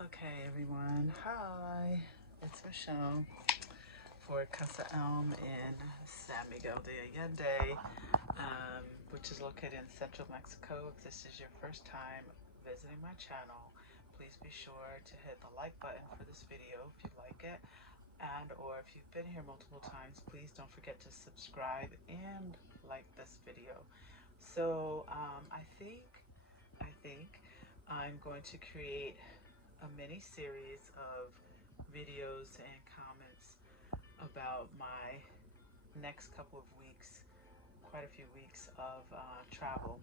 Okay, everyone. Hi, it's Michelle for Casa Elm in San Miguel de Allende, which is located in central Mexico. If this is your first time visiting my channel, please be sure to hit the like button for this video if you like it, and or if you've been here multiple times, please don't forget to subscribe and like this video. So I think I'm going to create a mini series of videos and comments about my next couple of weeks, quite a few weeks of travel,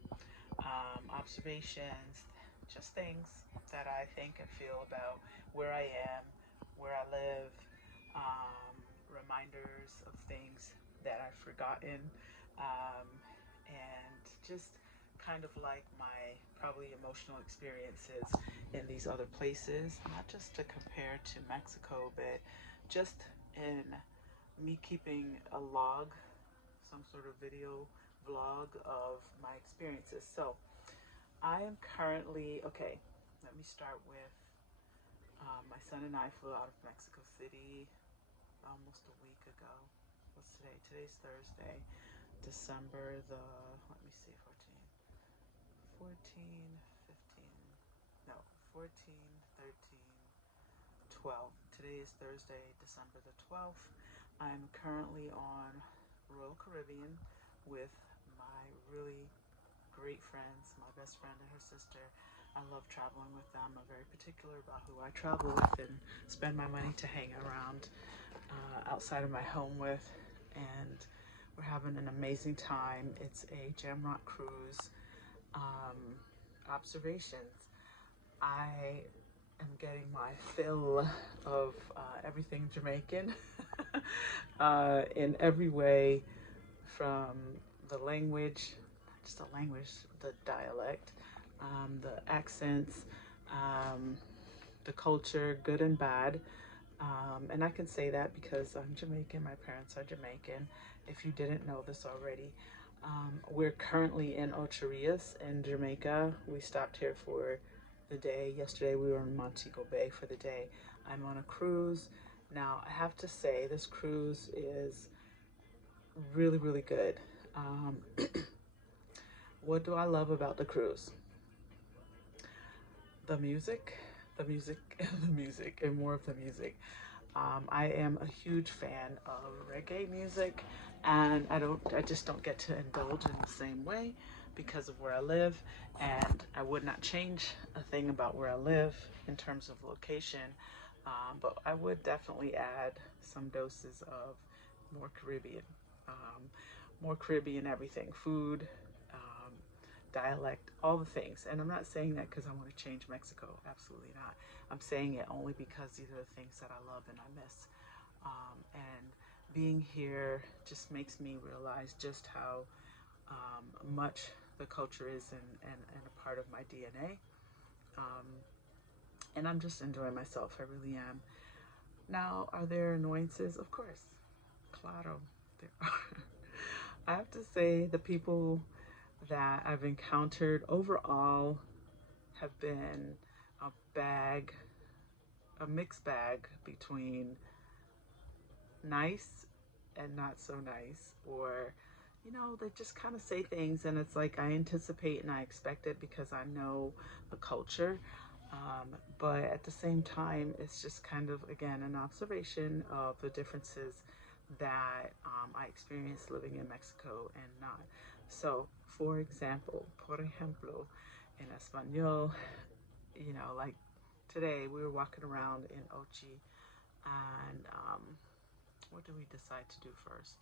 observations, just things that I think and feel about where I am, where I live, reminders of things that I've forgotten, um, and just kind of like my probably emotional experiences in these other places, not just to compare to Mexico, but just in me keeping a log, some sort of video vlog of my experiences. So I am currently, okay, let me start with my son and I flew out of Mexico City almost a week ago. What's today? Today's Thursday, December the, let me see, 14, 15, no, 14, 13, 12. Today is Thursday, December the 12th. I'm currently on Royal Caribbean with my really great friends, my best friend and her sister. I love traveling with them. I'm very particular about who I travel with and spend my money to hang around outside of my home with. And we're having an amazing time. It's a Jamrock cruise. Observations. I am getting my fill of everything Jamaican in every way, from the language, just the language, the dialect, the accents, the culture, good and bad. And I can say that because I'm Jamaican, my parents are Jamaican, if you didn't know this already. We're currently in Ocho Rios in Jamaica. We stopped here for the day. Yesterday we were in Montego Bay for the day. I'm on a cruise. Now I have to say this cruise is really, really good. What do I love about the cruise? The music, the music, and more of the music. I am a huge fan of reggae music, and I just don't get to indulge in the same way because of where I live, and I would not change a thing about where I live in terms of location, but I would definitely add some doses of more Caribbean, um, more Caribbean everything, food, dialect, all the things. And I'm not saying that because I want to change Mexico. Absolutely not. I'm saying it only because these are the things that I love and I miss. And being here just makes me realize just how much the culture is and a part of my DNA. And I'm just enjoying myself. I really am. Now, are there annoyances? Of course. Claro. There are. I have to say the people that I've encountered overall have been a bag, a mixed bag between nice and not so nice, or they just kind of say things and it's like I anticipate and I expect it because I know the culture, but at the same time it's just kind of, again, an observation of the differences that I experienced living in Mexico and not. So for example, por ejemplo, in Espanol, like today we were walking around in Ochi, and what did we decide to do first?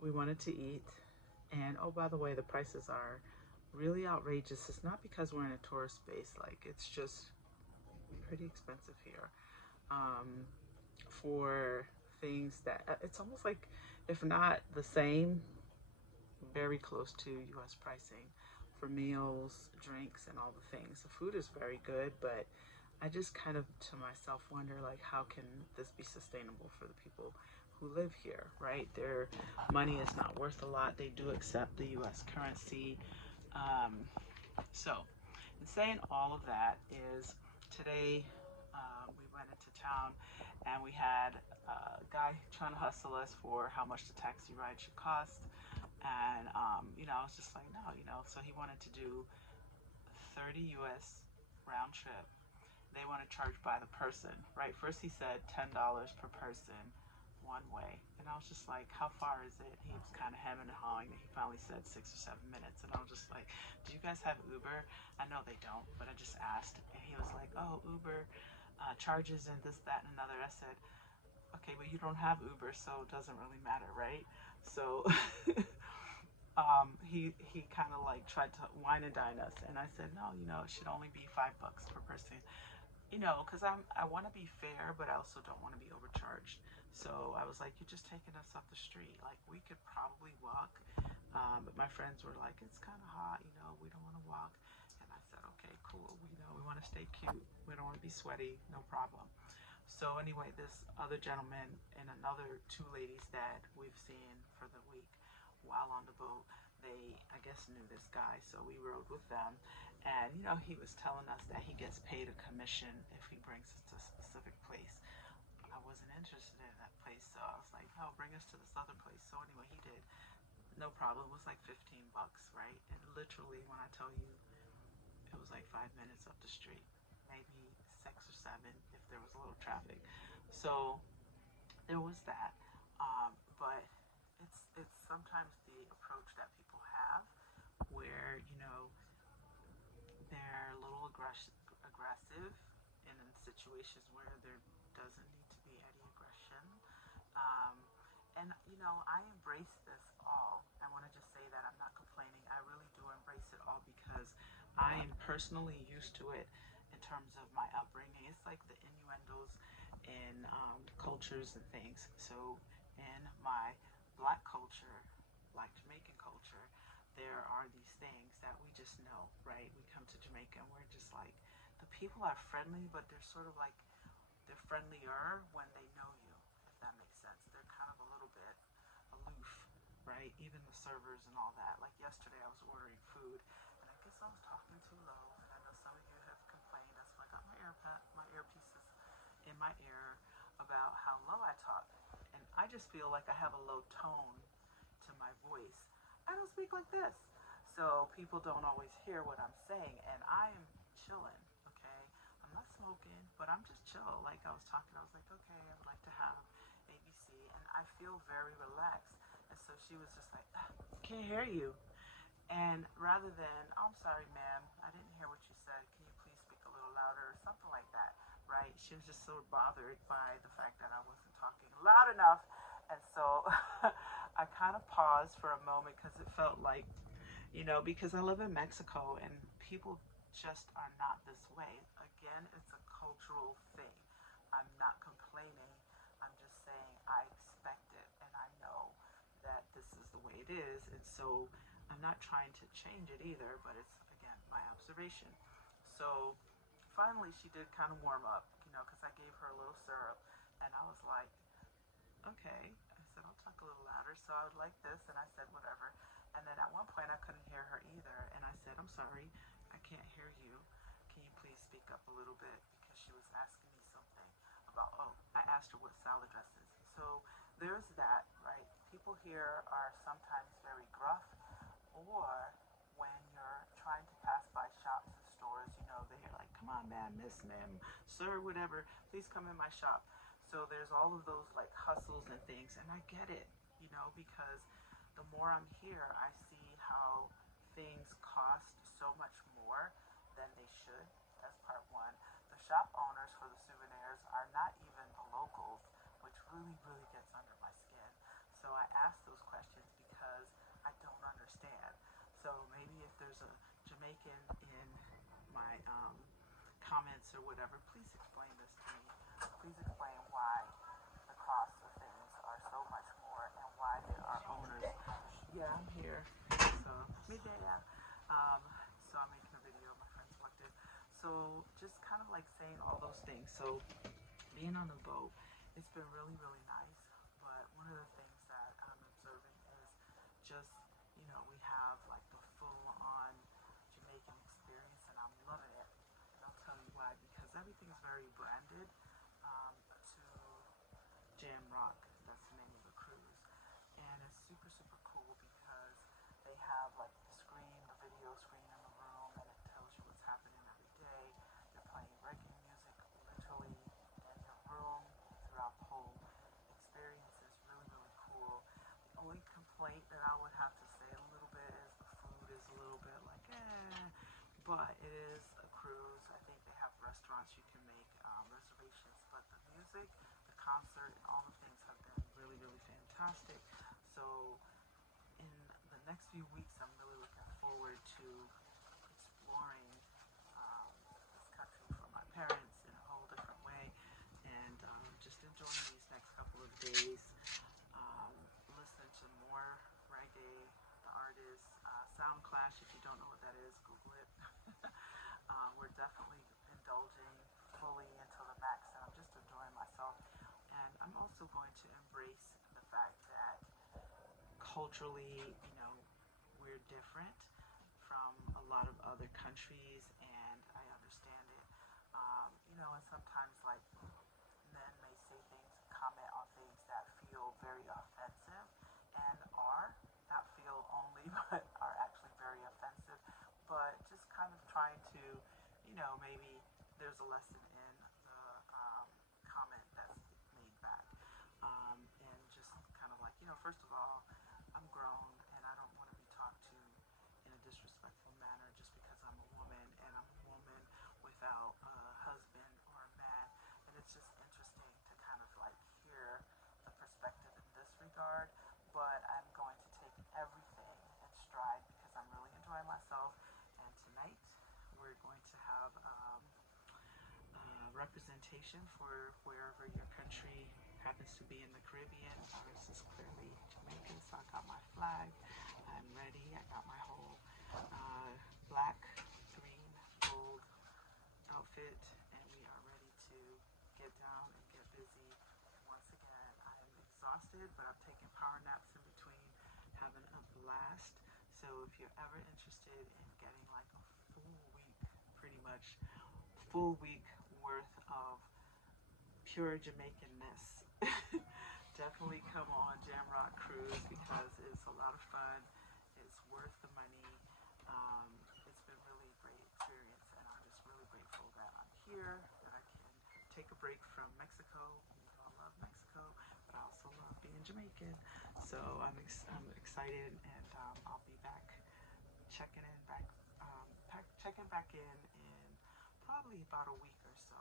We wanted to eat, and oh, by the way, the prices are really outrageous. It's not because we're in a tourist space, like it's just pretty expensive here, for things that it's almost like, if not the same, very close to US pricing for meals, drinks, and all the things. The food is very good, but I just kind of to myself wonder, like, how can this be sustainable for the people who live here, right? Their money is not worth a lot. They do accept the US currency. So, in saying all of that is today, went into town, and we had a guy trying to hustle us for how much the taxi ride should cost. And, I was just like, no, so he wanted to do 30 US round trip. They want to charge by the person, right? First he said $10 per person one way. And I was just like, how far is it? He was kind of hemming and hawing. And he finally said 6 or 7 minutes. And I was just like, do you guys have Uber? I know they don't, but I just asked. And he was like, oh, Uber charges and this, that, and another. I said, okay, but you don't have Uber, so it doesn't really matter, right? So he kind of like tried to wine and dine us. And I said, no, it should only be $5 per person. Because I want to be fair, but I also don't want to be overcharged. So I was like, you're just taking us up the street. Like, we could probably walk. But my friends were like, it's kind of hot, we don't want to walk. And I said, okay, cool. We want to stay cute. We don't want to be sweaty. No problem. So anyway, this other gentleman and another two ladies that we've seen for the week while on the boat, they, I guess, knew this guy, so we rode with them. And, he was telling us that he gets paid a commission if he brings us to a specific place. I wasn't interested in that place, so I was like, oh, bring us to this other place. So anyway, he did. No problem. It was like $15, right? And literally, when I tell you, it was like 5 minutes up the street, maybe 6 or 7 if there was a little traffic. So there was that. But it's sometimes the approach that people have where they're a little aggressive in situations where there doesn't need to be any aggression. Um, and I embrace this all. I want to just say that I'm not complaining. I really do embrace it all because I am personally used to it in terms of my upbringing. It's like the innuendos in cultures and things. So in my black culture, like Jamaican culture, there are these things that we just know, right? We come to Jamaica and we're just like, the people are friendly, but they're sort of like, they're friendlier when they know you, if that makes sense. They're kind of a little bit aloof, right? Even the servers and all that. Like yesterday, I was ordering food, and I guess I was talking too low. And I know some of you have complained. That's why I got my earpieces in my ear about how low I talk. And I just feel like I have a low tone to my voice. I don't speak like this, so people don't always hear what I'm saying. And I am chilling. Okay, I'm not smoking, but I'm just chill. Like I was talking, I was like, okay, I would like to have ABC, and I feel very relaxed. And so she was just like, can't hear you. And rather than, oh, I'm sorry, ma'am, I didn't hear what you said. Can you please speak a little louder or something like that, right? She was just so bothered by the fact that I wasn't talking loud enough. And so I kind of paused for a moment because it felt like, because I live in Mexico and people just are not this way. Again, it's a cultural thing. I'm not complaining. I'm just saying I expect it and I know that this is the way it is. And so I'm not trying to change it either, but it's, again, my observation. So finally, she did kind of warm up, because I gave her a little syrup and I was like, okay. I said, I'll talk a little louder. So I would like this. And I said, whatever. And then at one point I couldn't hear her either. And I said, I'm sorry, I can't hear you. Can you please speak up a little bit? Because she was asking me something about, oh, I asked her what salad dressing. So there's that, right? People here are sometimes very gruff, or when you're trying to pass by shops and stores, they're like, come on, ma'am, miss, ma'am, sir, whatever, please come in my shop. So there's all of those like hustles and things, and I get it, because the more I'm here, I see how things cost so much more than they should. That's part one. The shop owners for the souvenirs are not even the locals, which really, really gets under my skin. So I ask those questions because I don't understand. So maybe if there's a Jamaican in my comments or whatever, please explain this to me. Please explain why the cost of things are so much more and why there are owners. Yeah, I'm here. So, midday, yeah. So I'm making a video. My friends walked in. So just kind of like saying all those things. So being on the boat, it's been really, really nice. But one of the things that I'm observing is just, we have like the full-on Jamaican experience, and I'm loving it. And I'll tell you why, because everything is very branded. Jam Rock. That's the name of the cruise. And it's super, super cool because they have like the screen, the video screen in the room, and it tells you what's happening every day. They're playing reggae music literally in your room throughout the whole experience. Is really, really cool. The only complaint that I would have to say a little bit is the food is a little bit like but it is a cruise. I think they have restaurants you can make reservations, but the music, the concert, and all the things have been really, really fantastic. So in the next few weeks, I'm really looking forward to exploring this country for my parents in a whole different way, and just enjoying these next couple of days. Listen to more reggae, the artist, Sound Clash. If you don't know what that is, Google it. We're definitely indulging fully into the max, and I'm just enjoying myself. And I'm also going to embrace the fact that culturally, we're different from a lot of other countries, and I understand it. And sometimes like men may say things, comment on things that feel very offensive and are not feel only, but are actually very offensive. But just kind of trying to, maybe there's a lesson in the comment that's made back. And just kind of like, first of all, I'm grown and I don't want to be talked to in a disrespectful manner just because I'm a woman and I'm a woman without a husband or a man. And it's just interesting to kind of like hear the perspective in this regard. But I'm going to take everything in stride because I'm really enjoying myself. And tonight we're going to have representation for wherever your country happens to be in the Caribbean. Ours is clearly Jamaican, so I got my flag. I'm ready. I got my whole black, green, gold outfit, and we are ready to get down and get busy. Once again, I am exhausted, but I'm taking power naps in between, having a blast. So if you're ever interested in getting like a full week, pretty much full week worth of pure Jamaicanness, definitely come on Jamrock Cruise because it's a lot of fun. It's worth the money. It's been really great experience, and I'm just really grateful that I'm here, that I can take a break from Mexico. You know, I love Mexico, but I also love being Jamaican. So I'm excited, and I'll be back checking back in probably about a week or so.